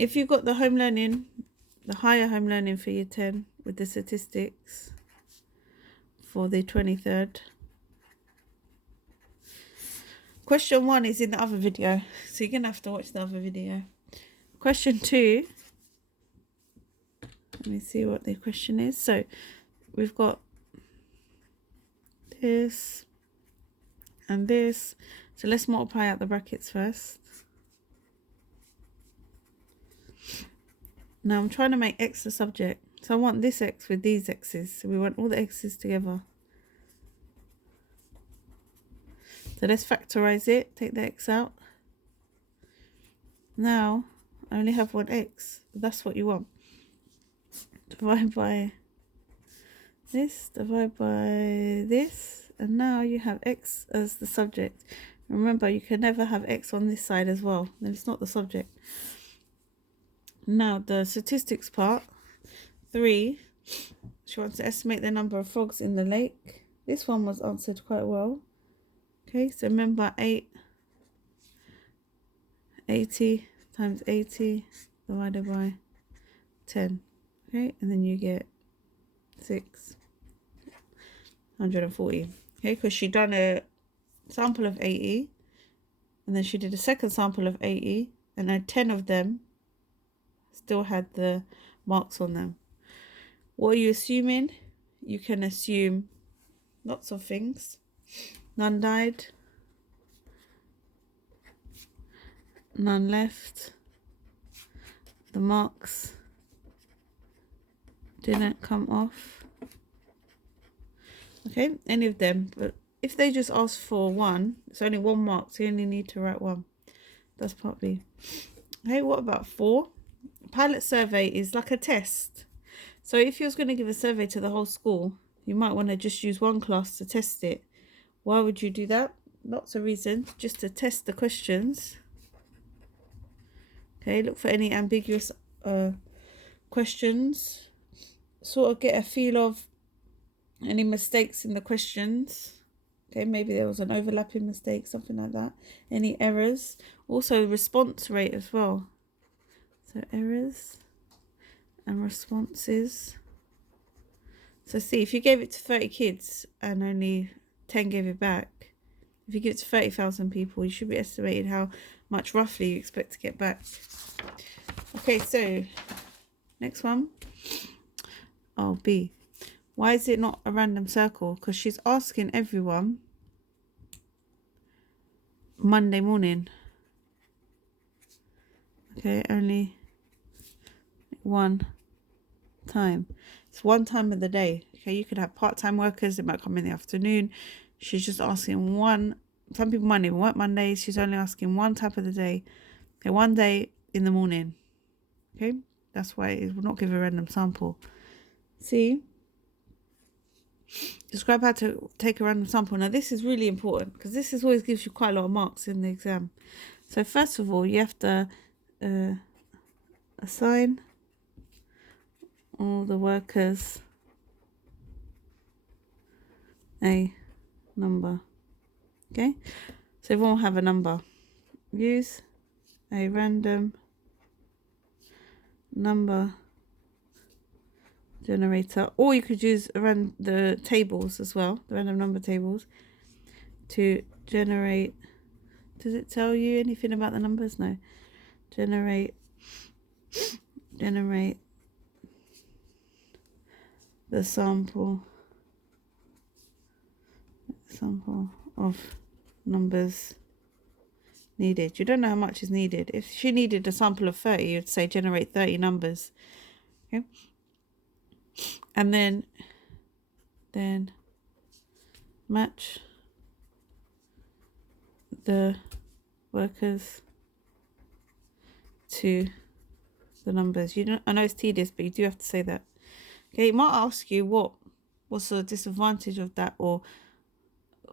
If you got the home learning, the higher home learning for year 10 with the statistics for the 23rd. Question 1 is in the other video, so you're going to have to watch the other video. Question 2, let me see what the question is. So we've got this and this. So let's multiply out the brackets first. Now I'm trying to make x the subject. So I want this x with these x's. So we want all the x's together. So let's factorize it. Take the x out. Now I only have one x. That's what you want. Divide by this. Divide by this. And now you have x as the subject. Remember, you can never have x on this side as well. Then it's not the subject. Now the statistics part. 3. She wants to estimate the number of frogs in the lake. This one was answered quite well. Okay, so remember 80 times 80 divided by 10. Okay, and then you get 640. Okay, because she done a sample of 80, and then she did a second sample of 80, and then 10 of them still had the marks on them. What are you assuming? You can assume lots of things. None died, none left, the marks didn't come off. Okay, any of them. But if they just ask for 1, it's only 1 mark, so you only need to write 1. That's part B. Okay, what about 4? Pilot survey is like a test. So if you was going to give a survey to the whole school, you might want to just use one class to test it. Why would you do that? Lots of reasons. Just to test the questions. Okay, look for any ambiguous questions. Sort of get a feel of any mistakes in the questions. Okay, maybe there was an overlapping mistake, something like that. Any errors. Also response rate as well. So errors and responses. So see, if you gave it to 30 kids and only 10 gave it back, if you give it to 30,000 people, you should be estimating how much roughly you expect to get back. Okay, so next one. Oh, B. Why is it not a random circle? Because she's asking everyone Monday morning. Okay, only one time. It's one time of the day. Okay, you could have part-time workers, it might come in the afternoon. She's just asking one. Some people might even work Mondays. She's only asking one type of the day. Okay, one day in the morning. Okay, that's why it will not give a random sample. See, describe how to take a random sample. Now this is really important because this is always gives you quite a lot of marks in the exam. So first of all, you have to assign all the workers a number. Okay, so everyone will have a number. Use a random number generator, or you could use around the tables as well, the random number tables, to generate. Does it tell you anything about the numbers? No. Generate the sample of numbers needed. You don't know how much is needed. If she needed a sample of 30, you'd say generate 30 numbers. Okay, and then match the workers to the numbers. You don't. I know it's tedious, but you do have to say that. Okay, it might ask you what's the disadvantage of that, or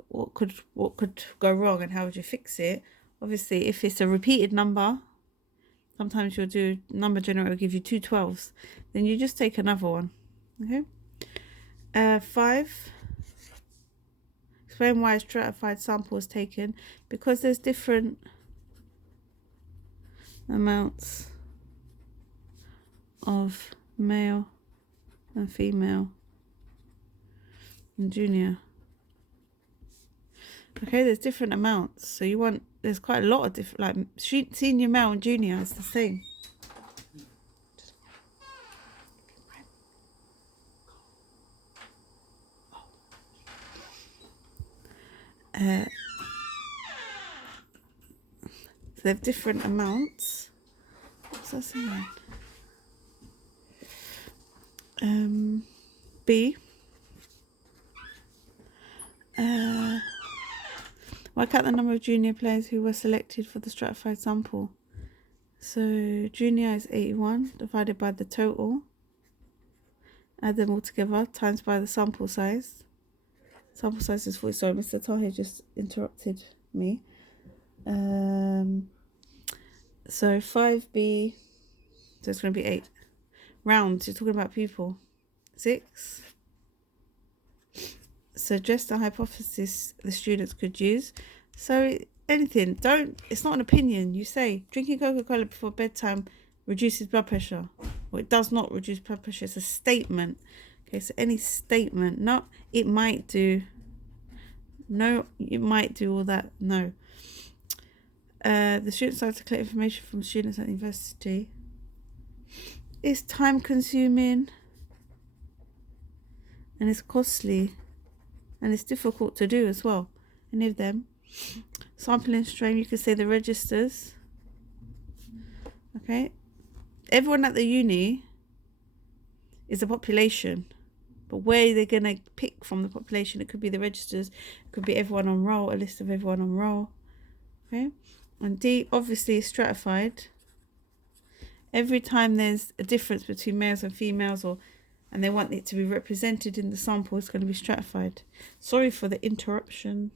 what could go wrong and how would you fix it. Obviously, if it's a repeated number, sometimes you'll do number generator will give you 2 12s, then you just take another one. Okay, 5. Explain why a stratified sample is taken. Because there's different amounts of male and female and junior. Okay, there's different amounts. So you want, there's quite a lot of different, like senior male and junior is the same. So they have different amounts. What's that saying? B. Work out the number of junior players who were selected for the stratified sample. So junior is 81 divided by the total. Add them all together times by the sample size. Sample size is 40. Sorry, Mr. Tahir just interrupted me. So 5B, so it's going to be 8. Rounds, you're talking about people. 6. Suggest a hypothesis the students could use. So anything, it's not an opinion. You say drinking Coca-Cola before bedtime reduces blood pressure. Well, it does not reduce blood pressure. It's a statement. Okay, so any statement, not it might do. No, it might do all that. No. The students like to collect information from students at university. It's time consuming and it's costly and it's difficult to do as well. Any of them. Sampling strain, you could say the registers. Okay. Everyone at the uni is a population. But where they're going to pick from the population, it could be the registers, it could be everyone on roll, a list of everyone on roll. Okay. And D, obviously, is stratified. Every time there's a difference between males and females, and they want it to be represented in the sample, it's going to be stratified. Sorry for the interruption.